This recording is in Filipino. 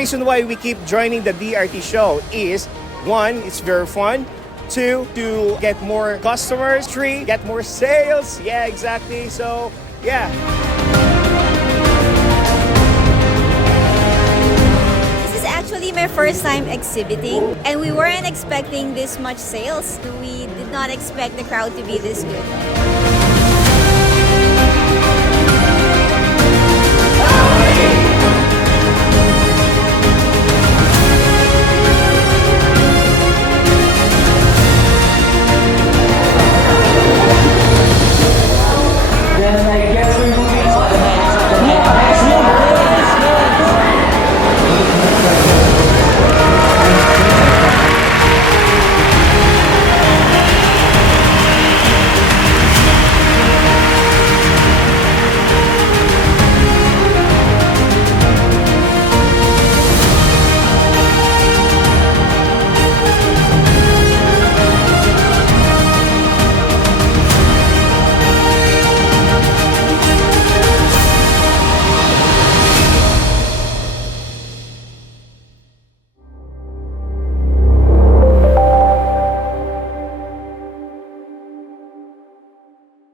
reason why we keep joining the DRT show is, one, it's very fun. Two, to get more customers. Three, get more sales. Yeah, exactly. So, yeah. This is actually my first time exhibiting, and we weren't expecting this much sales. We did not expect the crowd to be this good.